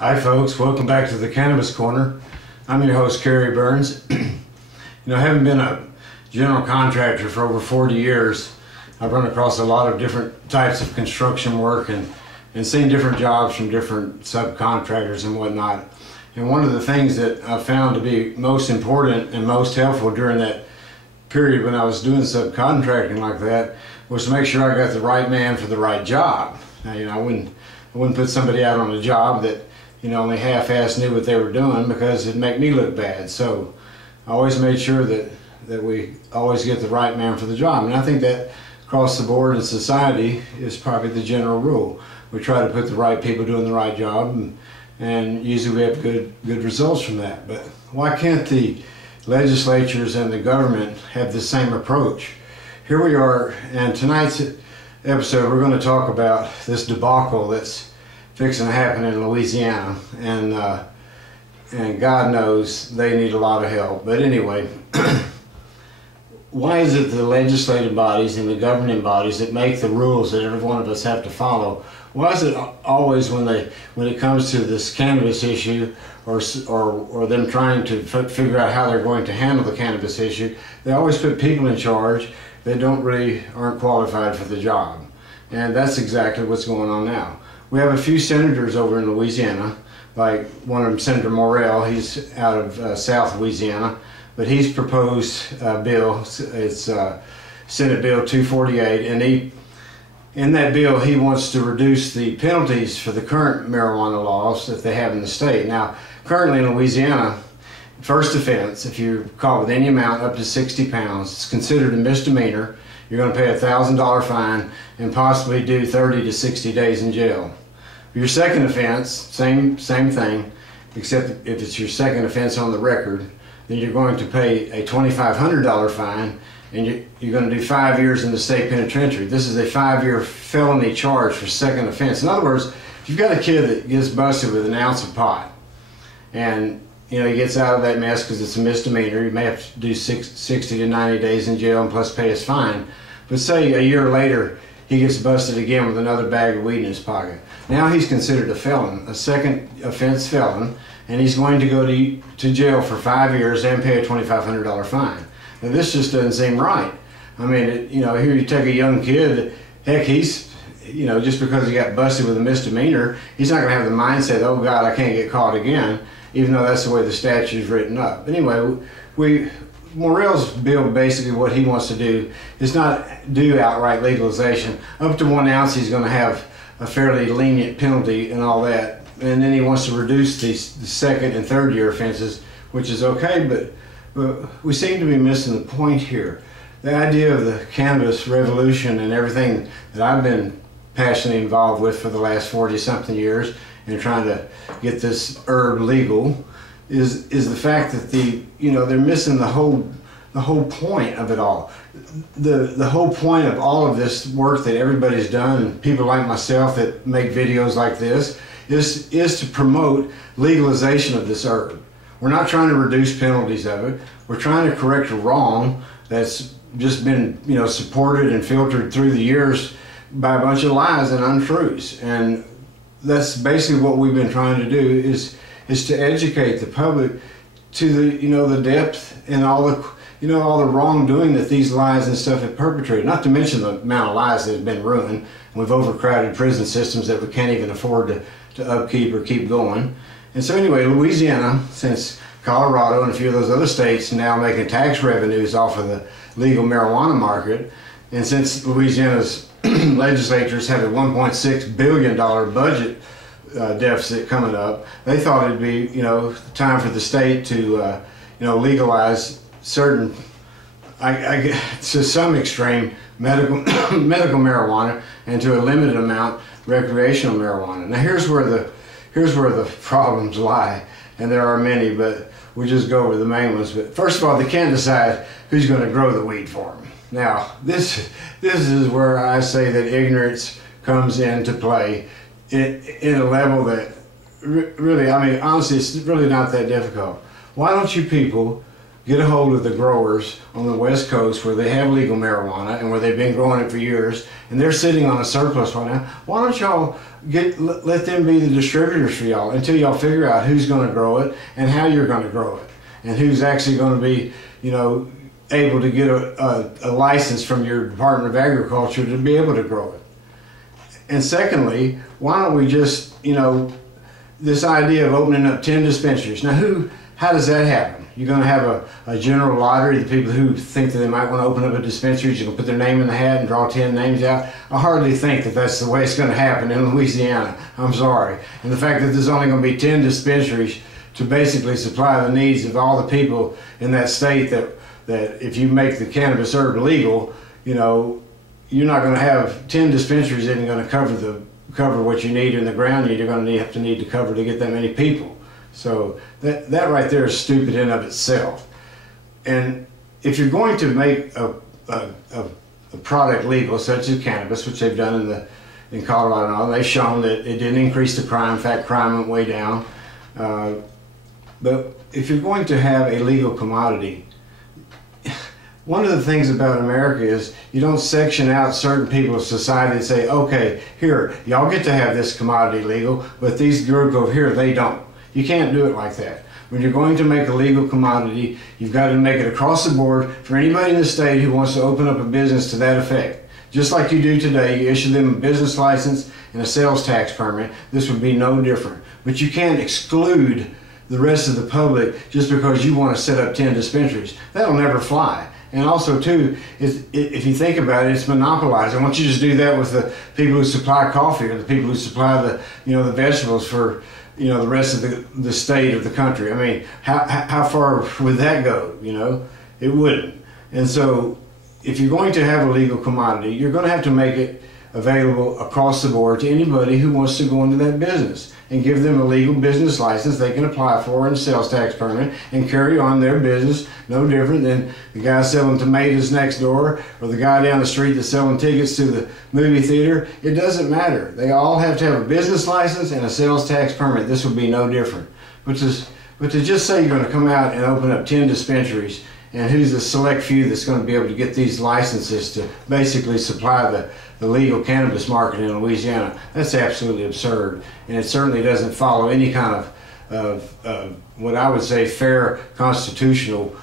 Hi folks, welcome back to the Cannabis Corner. I'm your host, Kerry Burns. Having been a general contractor for over 40 years, I've run across a lot of different types of construction work and seen different jobs from different subcontractors and whatnot. And one of the things that I found to be most important and most helpful during that period when I was doing subcontracting like that was to make sure I got the right man for the right job. Now, I wouldn't put somebody out on a job that only half-assed knew what they were doing, because it'd make me look bad. So I always made sure that we always get the right man for the job. And I think that across the board in society is probably the general rule. We try to put the right people doing the right job, and usually we have good results from that. But why can't the legislatures and the government have the same approach? Here we are, and tonight's episode we're going to talk about this debacle that's fixing to happen in Louisiana, and God knows they need a lot of help. But anyway, why is it the legislative bodies and the governing bodies that make the rules that every one of us have to follow? Why is it always when it comes to this cannabis issue or them trying to figure out how they're going to handle the cannabis issue, they always put people in charge that aren't qualified for the job? And that's exactly what's going on now. We have a few senators over in Louisiana, like one of them, Senator Morrell. He's out of South Louisiana, but he's proposed a bill. It's Senate Bill 248, and in that bill he wants to reduce the penalties for the current marijuana laws that they have in the state. Now, currently in Louisiana, first offense, if you're caught with any amount up to 60 pounds, it's considered a misdemeanor. You're going to pay a $1,000 fine and possibly do 30 to 60 days in jail. Your second offense, same thing, except if it's your second offense on the record, then you're going to pay a $2,500 fine, and you're going to do 5 years in the state penitentiary. This is a 5-year felony charge for second offense. In other words, if you've got a kid that gets busted with an ounce of pot, and he gets out of that mess because it's a misdemeanor, you may have to do 60 to 90 days in jail and plus pay his fine. But say a year later, he gets busted again with another bag of weed in his pocket. Now he's considered a felon, a second offense felon, and he's going to go to jail for 5 years and pay a $2,500 fine. Now this just doesn't seem right. I mean, here you take a young kid, heck, he's, just because he got busted with a misdemeanor, he's not going to have the mindset, oh God, I can't get caught again, even though that's the way the statute is written up. Anyway, Morrell's bill, basically what he wants to do is not do outright legalization. Up to 1 ounce he's going to have a fairly lenient penalty and all that, and then he wants to reduce the second and third year offenses, which is okay, but we seem to be missing the point here. The idea of the cannabis revolution and everything that I've been passionately involved with for the last 40-something years and trying to get this herb legal is the fact that they're missing the whole point of it all. The whole point of all of this work that everybody's done, and people like myself that make videos like this, is to promote legalization of this herb. We're not trying to reduce penalties of it. We're trying to correct a wrong that's just been supported and filtered through the years by a bunch of lies and untruths. And that's basically what we've been trying to do, is to educate the public to the depth and all the wrongdoing that these lies and stuff have perpetrated. Not to mention the amount of lies that have been ruined. We've overcrowded prison systems that we can't even afford to upkeep or keep going. And so anyway, Louisiana, since Colorado and a few of those other states now making tax revenues off of the legal marijuana market, and since Louisiana's legislatures have a $1.6 billion budget deficit coming up, they thought it'd be time for the state to legalize certain, to some extreme, medical marijuana, and to a limited amount recreational marijuana. Now here's where the problems lie, and there are many, but we'll just go over the main ones. But first of all, they can't decide who's going to grow the weed for them. Now this is where I say that ignorance comes into play in a level that really, I mean, honestly, it's really not that difficult. Why don't you people get a hold of the growers on the West Coast where they have legal marijuana and where they've been growing it for years, and they're sitting on a surplus right now. Why don't y'all let them be the distributors for y'all until y'all figure out who's going to grow it and how you're going to grow it, and who's actually going to be, you know, able to get a license from your Department of Agriculture to be able to grow it. And secondly, why don't we just, you know, this idea of opening up 10 dispensaries. Now, how does that happen? You're going to have a general lottery. The people who think that they might want to open up a dispensary, you're going to put their name in the hat and draw 10 names out. I hardly think that that's the way it's going to happen in Louisiana. I'm sorry. And the fact that there's only going to be 10 dispensaries to basically supply the needs of all the people in that state, that if you make the cannabis herb legal, you know, you're not going to have 10 dispensaries that are going to cover what you need in the ground. You're going to have to cover to get that many people. So that right there is stupid in of itself. And if you're going to make a product legal, such as cannabis, which they've done in Colorado and all, they've shown that it didn't increase the crime. In fact, crime went way down. But if you're going to have a legal commodity, one of the things about America is you don't section out certain people of society and say, okay, here, y'all get to have this commodity legal, but these group over here, they don't. You can't do it like that. When you're going to make a legal commodity, you've got to make it across the board for anybody in the state who wants to open up a business to that effect. Just like you do today, you issue them a business license and a sales tax permit. This would be no different. But you can't exclude the rest of the public just because you want to set up 10 dispensaries. That'll never fly. And also, too, if you think about it, it's monopolized. And once you just do that with the people who supply coffee or the people who supply the vegetables for, you know, the rest of the state of the country. I mean, how far would that go? You know, it wouldn't. And so, if you're going to have a legal commodity, you're going to have to make it available across the board to anybody who wants to go into that business, and give them a legal business license they can apply for and a sales tax permit and carry on their business, no different than the guy selling tomatoes next door or the guy down the street that's selling tickets to the movie theater. It doesn't matter. They all have to have a business license and a sales tax permit. This would be no different. But to just say you're going to come out and open up 10 dispensaries, and who's the select few that's going to be able to get these licenses to basically supply the legal cannabis market in Louisiana, that's absolutely absurd. And it certainly doesn't follow any kind of what I would say fair constitutional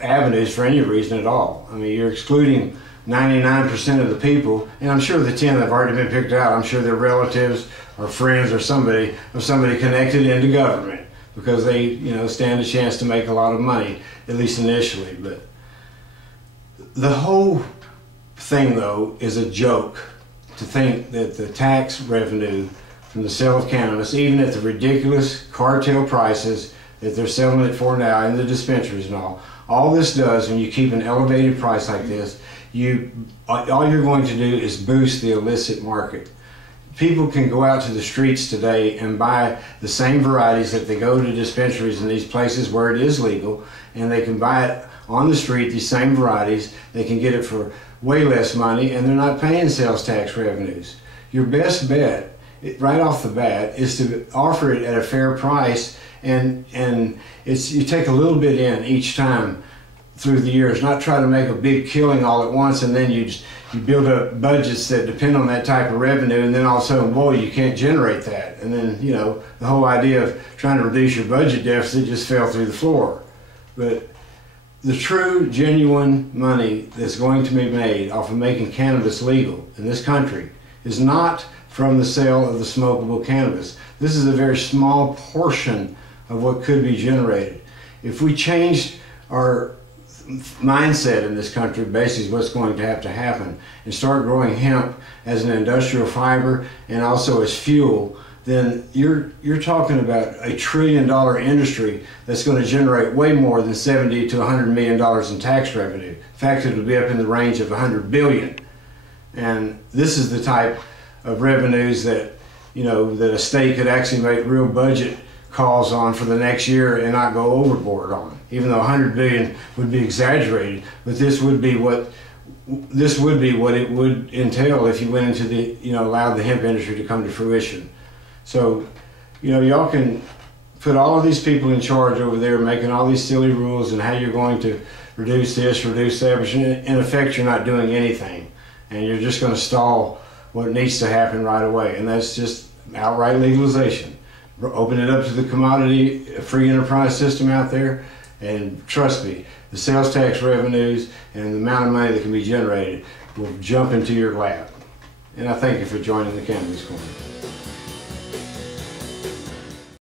avenues for any reason at all. I mean, you're excluding 99% of the people, and I'm sure the 10 that have already been picked out, I'm sure they're relatives or friends or somebody connected into government, because they, you know, stand a chance to make a lot of money, at least initially. But the whole thing, though, is a joke to think that the tax revenue from the sale of cannabis, even at the ridiculous cartel prices that they're selling it for now in the dispensaries and all this does, when you keep an elevated price like this, all you're going to do is boost the illicit market. People can go out to the streets today and buy the same varieties that they go to dispensaries in these places where it is legal, and they can buy it on the street, these same varieties. They can get it for way less money, and they're not paying sales tax revenues. Your best bet, right off the bat, is to offer it at a fair price, and you take a little bit in each time through the years, not try to make a big killing all at once, and then you build up budgets that depend on that type of revenue, and then all of a sudden, boy, you can't generate that. And then, you know, the whole idea of trying to reduce your budget deficit just fell through the floor. But the true, genuine money that's going to be made off of making cannabis legal in this country is not from the sale of the smokable cannabis. This is a very small portion of what could be generated. If we changed our mindset in this country, basically what's going to have to happen, and start growing hemp as an industrial fiber and also as fuel, then you're talking about a $1 trillion industry that's going to generate way more than $70 to $100 million in tax revenue. In fact, it will be up in the range of $100 billion. And this is the type of revenues that, you know, that a state could actually make real budget calls on for the next year and not go overboard on. Even though $100 billion would be exaggerated, but this would be what it would entail if you went into the, you know, allowed the hemp industry to come to fruition. So, you know, y'all can put all of these people in charge over there making all these silly rules and how you're going to reduce this, reduce that, but in effect you're not doing anything. And you're just going to stall what needs to happen right away. And that's just outright legalization. Open it up to the commodity free enterprise system out there, and trust me, the sales tax revenues and the amount of money that can be generated will jump into your lap. And I thank you for joining the Cannabis Corner.